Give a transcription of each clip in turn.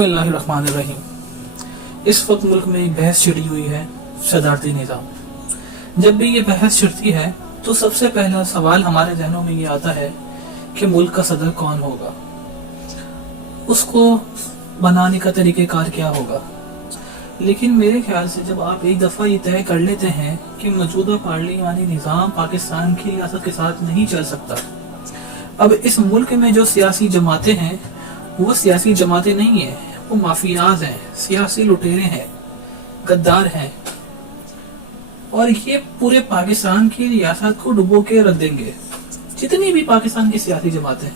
बिस्मिल्लाहिर्रहमानिर्रहीम। इस वक्त मुल्क में एक बहस छिड़ी हुई है सदारती निज़ाम। जब भी ये बहस छिड़ती है तो सबसे पहला सवाल हमारे जहनों में ये आता है कि मुल्क का सदर कौन होगा, उसको बनाने का तरीक़ेकार क्या होगा। लेकिन मेरे ख्याल से जब आप एक दफ़ा ये तय कर लेते हैं कि मौजूदा पार्लिमानी निज़ाम पाकिस्तान की रियासत के साथ नहीं चल सकता, अब इस मुल्क में जो सियासी जमातें हैं वो सियासी जमातें नहीं हैं, वो माफियाज हैं, सियासी लुटेरे हैं, गद्दार हैं, और ये पूरे पाकिस्तान की रियासत को डुबो के रख देंगे। जितनी भी पाकिस्तान की सियासी जमातें हैं,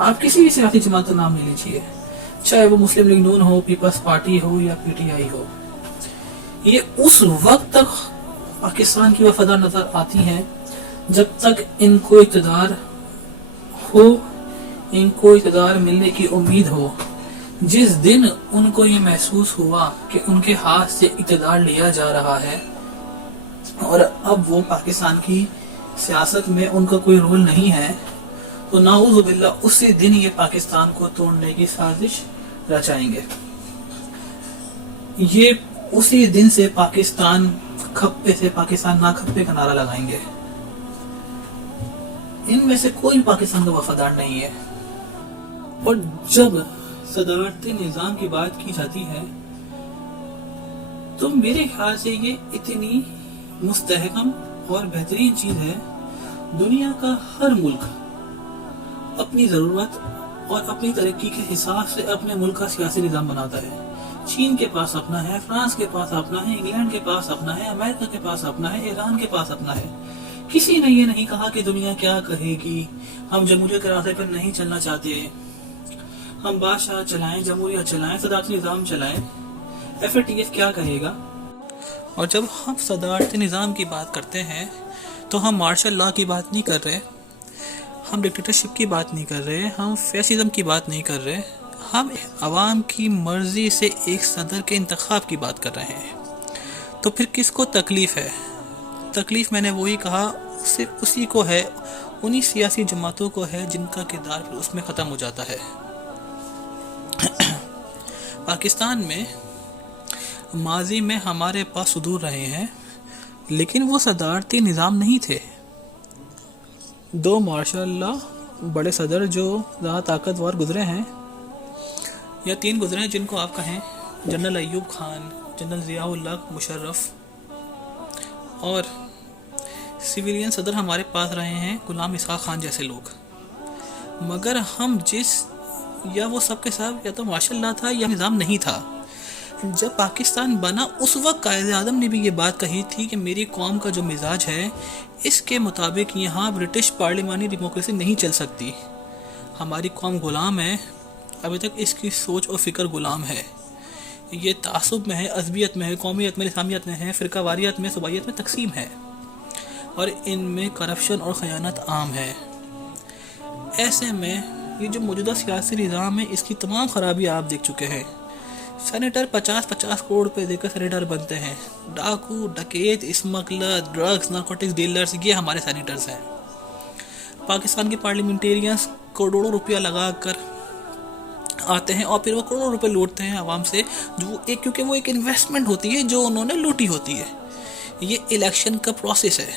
आप किसी भी सियासी जमात का नाम ले लीजिए, चाहे वो मुस्लिम लीग नून हो, पीपल्स पार्टी हो या पीटीआई हो, ये उस वक्त तक पाकिस्तान की वफादार नजर आती हैं जब तक इनको इक़्तिदार हो, इनको इक़्तिदार मिलने की उम्मीद हो। जिस दिन उनको ये महसूस हुआ कि उनके हाथ से इक़्तिदार लिया जा रहा है और अब वो पाकिस्तान की सियासत में उनका कोई रोल नहीं है, तो नाऊज़ु बिल्लाह उसी दिन ये पाकिस्तान को तोड़ने की साजिश रचाएंगे। ये उसी दिन से पाकिस्तान खप्पे से पाकिस्तान ना खप्पे का नारा लगाएंगे। इनमें से कोई पाकिस्तान का वफादार नहीं है। और जब सदारती निज़ाम की बात की जाती है तो मेरे ख्याल से ये इतनी मुस्तहकम और बेहतरीन चीज़ है। दुनिया का हर मुल्क अपनी ज़रूरत और अपनी तरक्की के हिसाब से अपने मुल्क का सियासी निज़ाम बनाता है। चीन के पास अपना है, फ्रांस के पास अपना है, इंग्लैंड के पास अपना है, अमेरिका के पास अपना है, ईरान के पास अपना है। किसी ने ये नहीं कहा कि दुनिया क्या कहेगी, हम जमहूरियत के रास्ते पर नहीं चलना चाहते, हम बादशाह चलाएं, जमहूरियत चलाएं, सदारती निज़ाम चलाएं, FATF क्या कहेगा। और जब हम सदारती निज़ाम की बात करते हैं तो हम मार्शल लॉ की बात नहीं कर रहे, हम डिक्टेटरशिप की बात नहीं कर रहे, हम फैसिज्म की बात नहीं कर रहे, हम अवाम की मर्जी से एक सदर के इंतखाब की बात कर रहे हैं। तो फिर किसको तकलीफ़ है? तकलीफ़ मैंने वही कहा, सिर्फ उसी को है, उन्हीं सियासी जमातों को है जिनका किरदार फिर उसमें ख़त्म हो जाता है। पाकिस्तान में माजी में हमारे पास सुदूर रहे हैं, लेकिन वो सदारती निज़ाम नहीं थे। दो माशाअल्लाह बड़े सदर जो ज़्यादा ताकतवर गुजरे हैं, या तीन गुजरे हैं जिनको आप कहें, जनरल अय्यूब खान, जनरल ज़ियाउल हक मुशर्रफ, और सिविलियन सदर हमारे पास रहे हैं गुलाम इसहाक खान जैसे लोग। मगर हम या वो सब के सब या तो माशाअल्लाह था या निज़ाम नहीं था। जब पाकिस्तान बना उस वक्त कायद-ए-आज़म ने भी ये बात कही थी कि मेरी कौम का जो मिजाज है इसके मुताबिक यहाँ ब्रिटिश पार्लिमानी डेमोक्रेसी नहीं चल सकती। हमारी कौम गुलाम है, अभी तक इसकी सोच और फ़िक्र गुलाम है। ये तासुब में है, अज़बियत में है, कौमियत में, इस्लामियत में है, फ़िरकावारियत में, सुबाइयत में तकसीम है, और इनमें करप्शन और ख़यानत आम है। ऐसे में ये जो मौजूदा सियासी निज़ाम है इसकी तमाम खराबी आप देख चुके हैं। सेनेटर 50-50 करोड़ रुपए देकर सेनेटर बनते हैं। डाकू, डकैत, स्मगलर, ड्रग्स, नारकोटिक्स डीलर्स, ये हमारे सेनेटर्स हैं। पाकिस्तान के पार्लियामेंटेरियंस करोड़ों रुपया लगा कर आते हैं और फिर वो करोड़ों रुपए लूटते हैं आवाम से, क्योंकि वो एक इन्वेस्टमेंट होती है जो उन्होंने लूटी होती है। ये इलेक्शन का प्रोसेस है।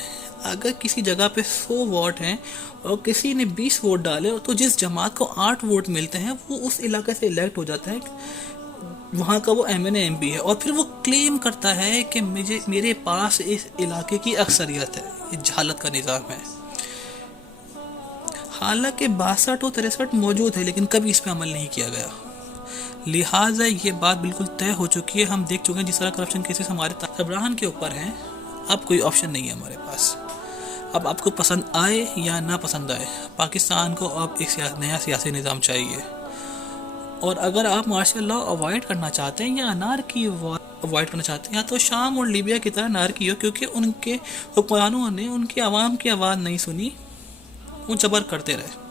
अगर किसी जगह पे 100 वोट हैं और किसी ने 20 वोट डाले तो जिस जमात को 8 वोट मिलते हैं वो उस इलाके से इलेक्ट हो जाता है, वहाँ का वो MNA MP है, और फिर वो क्लेम करता है कि मेरे पास इस इलाके की अक्सरियत है। ये जहालत का निज़ाम है। हालांकि 62 और 63 मौजूद है, लेकिन कभी इस पर अमल नहीं किया गया। लिहाजा ये बात बिल्कुल तय हो चुकी है। हम देख चुके हैं जिस तरह करप्शन केसेस हमारे सरबराहान के ऊपर हैं। अब कोई ऑप्शन नहीं है हमारे पास। अब आपको पसंद आए या ना पसंद आए, पाकिस्तान को अब एक नया सियासी निज़ाम चाहिए। और अगर आप मार्शल लॉ अवॉइड करना चाहते हैं या अनार्की अवॉइड करना चाहते हैं, या तो शाम और लीबिया की तरह अनार्की हो, क्योंकि उनके हुक्मरानों ने उनकी आवाम की आवाज़ नहीं सुनी, वो जबर करते रहे।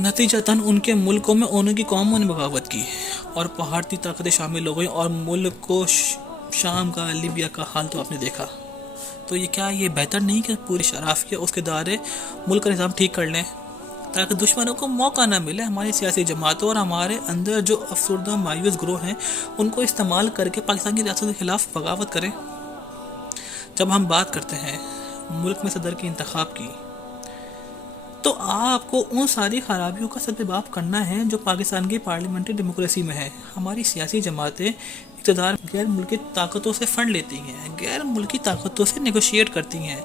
नतीजतन उनके मुल्कों में उनकी कौमों ने बगावत की और भारतीय ताकतें शामिल हो गई और मुल्क को शाम का, लीबिया का हाल तो आपने देखा। तो ये बेहतर नहीं कि पूरी शराफिया उसके दायरे मुल्क का निज़ाम ठीक कर लें? تاکہ دشمنوں کو موقع نہ ملے ہماری سیاسی جماعتوں اور ہمارے اندر جو افسردہ مایوس گروہ ہیں ان کو استعمال کر کے پاکستان کی ریاست کے خلاف بغاوت کریں۔ جب ہم بات کرتے ہیں ملک میں صدر کے انتخاب کی، تو آپ کو ان ساری خرابیوں کا سدباب کرنا ہے جو پاکستان کی پارلیمنٹری ڈیموکریسی میں ہے۔ ہماری سیاسی جماعتیں اقتدار غیر ملکی طاقتوں سے فنڈ لیتی ہیں، غیر ملکی طاقتوں سے نیگوشیٹ کرتی ہیں،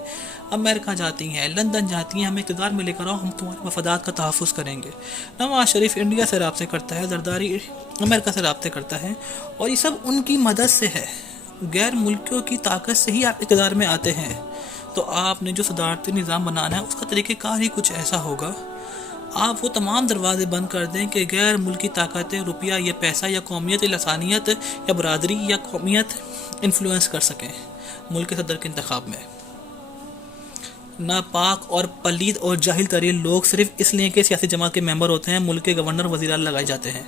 امریکہ جاتی ہیں، لندن جاتی ہیں، ہمیں اقتدار میں لے کر آؤ، ہم تمہارے مفادات کا تحفظ کریں گے۔ نواز شریف انڈیا سے رابطے کرتا ہے، زرداری امریکہ سے رابطے کرتا ہے، اور یہ سب ان کی مدد سے ہے۔ غیر ملکیوں کی طاقت سے ہی آپ اقتدار میں آتے ہیں۔ تو آپ نے جو صدارتی نظام بنانا ہے اس کا طریقہ کار ہی کچھ ایسا ہوگا، آپ وہ تمام دروازے بند کر دیں کہ غیر ملکی طاقتیں روپیہ یا پیسہ یا قومیت یا لسانیت یا برادری یا قومیت انفلوئنس کر سکیں ملک کے صدر کے انتخاب میں۔ ناپاک اور پلید اور جاہل ترین لوگ صرف اس لیے کہ سیاسی جماعت کے ممبر ہوتے ہیں ملک کے گورنر وزیران لگائے جاتے ہیں،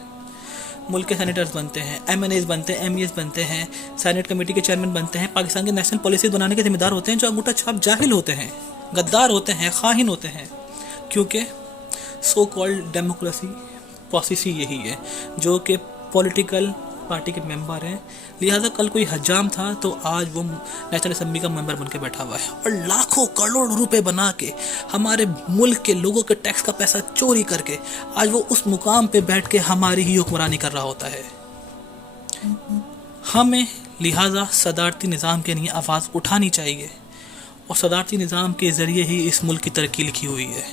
ملک کے سینیٹرز بنتے ہیں، ایم این ایز بنتے ہیں، ایم ای ایس بنتے ہیں، سینٹ کمیٹی کے چیئرمین بنتے ہیں، پاکستان کے نیشنل پالیسیز بنانے کے ذمہ دار ہوتے ہیں، جو انگوٹھا چھاپ جاہل ہوتے ہیں، غدار ہوتے ہیں، خائن ہوتے ہیں، کیونکہ سو کالڈ ڈیموکریسی پالیسی یہی ہے جو کہ پولیٹیکل پارٹی کے ممبر ہیں۔ لہٰذا کل کوئی حجام تھا تو آج وہ نیشنل اسمبلی کا ممبر بن کے بیٹھا ہوا ہے، اور لاکھوں کروڑ روپے بنا کے ہمارے ملک کے لوگوں کے ٹیکس کا پیسہ چوری کر کے آج وہ اس مقام پہ بیٹھ کے ہماری ہی حکمرانی کر رہا ہوتا ہے۔ ہمیں لہٰذا صدارتی نظام کے لیے آواز اٹھانی چاہیے، اور صدارتی نظام کے ذریعے ہی اس ملک کی ترقی لکھی ہوئی ہے۔